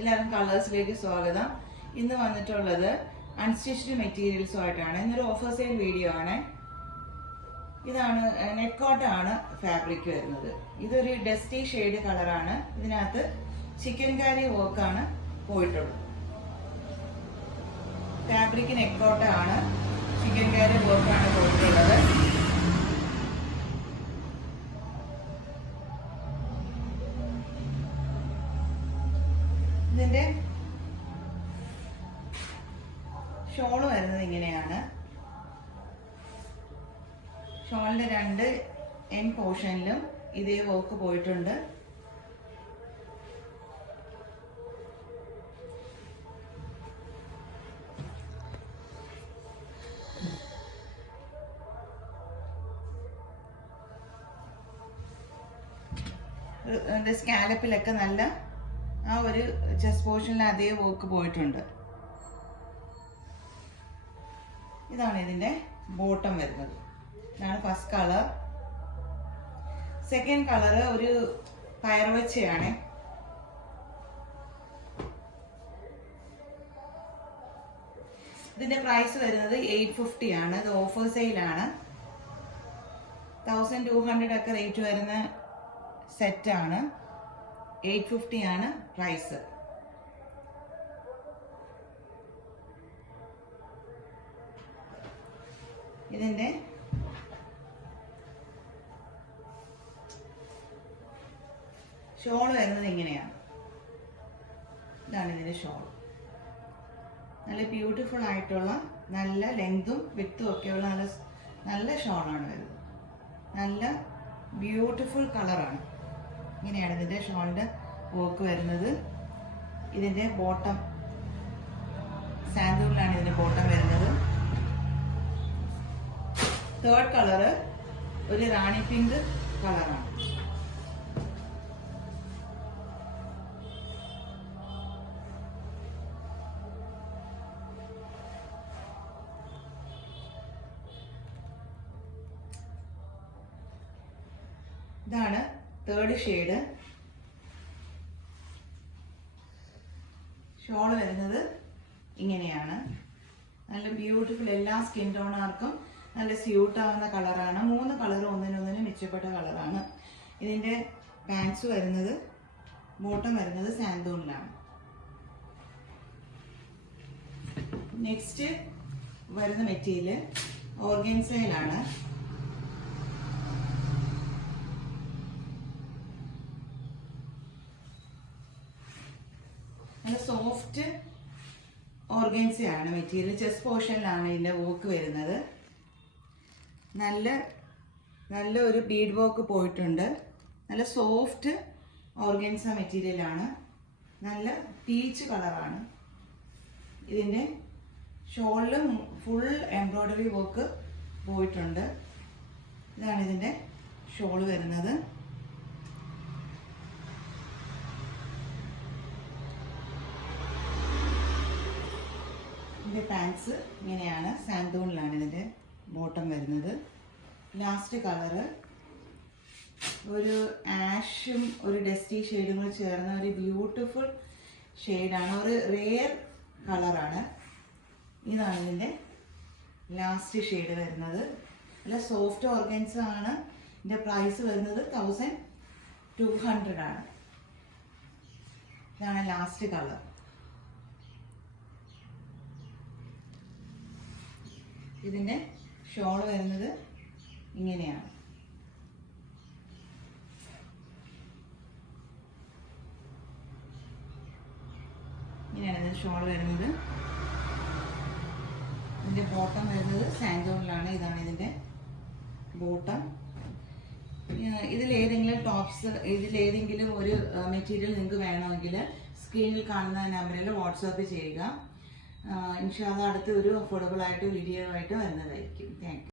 എല്ലാവർക്കും കളേഴ്സിലേക്ക് സ്വാഗതം. ഇന്ന് വന്നിട്ടുള്ളത് അൺസ്റ്റിച്ച്ഡ് മെറ്റീരിയൽസുമായിട്ടാണ്. ഇന്നൊരു ഓഫർ സെയിൽ വീഡിയോ ആണ്. ഇതാണ് നെറ്റ് കോട്ട ആണ് ഫാബ്രിക് വരുന്നത്. ഇതൊരു ഡസ്റ്റി ഷെയ്ഡ് കളറാണ്. ഇതിനകത്ത് ചിക്കൻ കാരി വർക്കാണ് പോയിട്ടുള്ളത്. ഫാബ്രിക് നെറ്റ് കോട്ട ആണ്, ചിക്കൻ കാരി വർക്കാണ് പോയിട്ടുള്ളത്. ഇതിന്റെ ഷോള് വരുന്നത് ഇങ്ങനെയാണ്. ഷോളിന്റെ രണ്ട് എൻ പോർഷനിലും ഇതേ വർക്ക് പോയിട്ടുണ്ട്. സ്കാലപ്പിലൊക്കെ നല്ല ആ ഒരു ചെസ്റ്റ് പോർഷനിൽ അതേ വർക്ക് പോയിട്ടുണ്ട്. ഇതാണ് ഇതിന്റെ ബോട്ടം വരുന്നത്. ഇതാണ് ഫസ്റ്റ് കളർ. സെക്കൻഡ് കളർ ഒരു പയർവച്ചയാണ്. ഇതിന്റെ പ്രൈസ് വരുന്നത് 850 ആണ്. ഇത് ഓഫർ സെയിലാണ്. 1200 ഒക്കെ റേറ്റ് വരുന്ന സെറ്റാണ്. 850 ആണ് പ്രൈസ്. ഇതിന്റെ ഷോൾ വരുന്നത് ഇങ്ങനെയാണ്. ഇതാണ് ഇതിന്റെ ഷോൾ. നല്ല ബ്യൂട്ടിഫുൾ ആയിട്ടുള്ള, നല്ല ലെങ്തും വിത്തും ഒക്കെയുള്ള നല്ല ഷോളാണ് വരുന്നത്. നല്ല ബ്യൂട്ടിഫുൾ കളറാണ്. ഇങ്ങനെയാണ് ഇതിന്റെ ഷോളിന്റെ വർക്ക് വരുന്നത്. ഇതിന്റെ ബോട്ടം സാൻഡൂളിലാണ് ഇതിന്റെ ബോട്ടം വരുന്നത്. തേർഡ് കളറ് ഒരു റാണി പിങ്ക് കളറാണ്. ഇതാണ് തേർഡ് ഷെയ്ഡ്. ഷോൾ വരുന്നത് ഇങ്ങനെയാണ്. നല്ല ബ്യൂട്ടിഫുൾ, എല്ലാ സ്കിൻ ടോണുകാർക്കും നല്ല സ്യൂട്ട് ആവുന്ന കളറാണ്. 3 കളർ ഒന്നിനൊന്നിനും മെച്ചപ്പെട്ട കളറാണ്. ഇതിന്റെ പാൻസ് വരുന്നത്, ബോട്ടം വരുന്നത് സാൻഡൂണിലാണ്. നെക്സ്റ്റ് വരുന്ന മെറ്റീരിയൽ ഓർഗൻസയിലാണ്. നല്ല സോഫ്റ്റ് ഓർഗൻസയാണ് മെറ്റീരിയൽ. ചെസ്റ്റ് പോർഷനിലാണ് ഇതിന്റെ വർക്ക് വരുന്നത്. നല്ല ഒരു ബീഡ് വർക്ക് പോയിട്ടുണ്ട്. നല്ല സോഫ്റ്റ് ഓർഗൻസ മെറ്റീരിയലാണ്. നല്ല പീച്ച് കളറാണ്. ഇതിന്റെ ഷോളിലും ഫുൾ എംബ്രോയിഡറി വർക്ക് പോയിട്ടുണ്ട്. ഇതാണ് ഇതിന്റെ ഷോൾ വരുന്നത്. ഇതിന്റെ പാൻസ് ഇങ്ങനെയാണ്. സാൻഡൂണിലാണ് ഇതിന്റെ ബോട്ടം വരുന്നത്. ലാസ്റ്റ് കളറ് ഒരു ആഷും ഒരു ഡസ്റ്റി ഷെയ്ഡും കൂടി ചേർന്ന ഒരു ബ്യൂട്ടിഫുൾ ഷെയ്ഡാണ്. ഒരു റെയർ കളറാണ്. ഇതാണ് ഇതിന്റെ ലാസ്റ്റ് ഷെയ്ഡ് വരുന്നത്. നല്ല സോഫ്റ്റ് ഓർഗൻസ ആണ്. ഇതിന്റെ പ്രൈസ് വരുന്നത് 1200 ആണ്. ഇതാണ് ലാസ്റ്റ് കളർ. ഇതിന്റെ ഷോൾ വരുന്നത് ഇങ്ങനെയാണ്. ഇങ്ങനെയാണ് ഇതിന്റെ ഷോൾ വരുന്നത്. ഇതിന്റെ ബോട്ടം വരുന്നത് സാൻഡൂണിലാണ്. ഇതാണ് ഇതിന്റെ ബോട്ടം. ഇതിലേതെങ്കിലും ഒരു മെറ്റീരിയൽ നിങ്ങൾക്ക് വേണമെങ്കിൽ സ്ക്രീനിൽ കാണുന്ന നമ്പറിൽ വാട്സാപ്പ് ചെയ്യുക. ഇൻഷാ അല്ലാഹ് അടുത്ത ഒരു അഫോർഡബിൾ ആയിട്ട് വീഡിയോ ആയിട്ട് വരുന്നതായിരിക്കും. Thank you.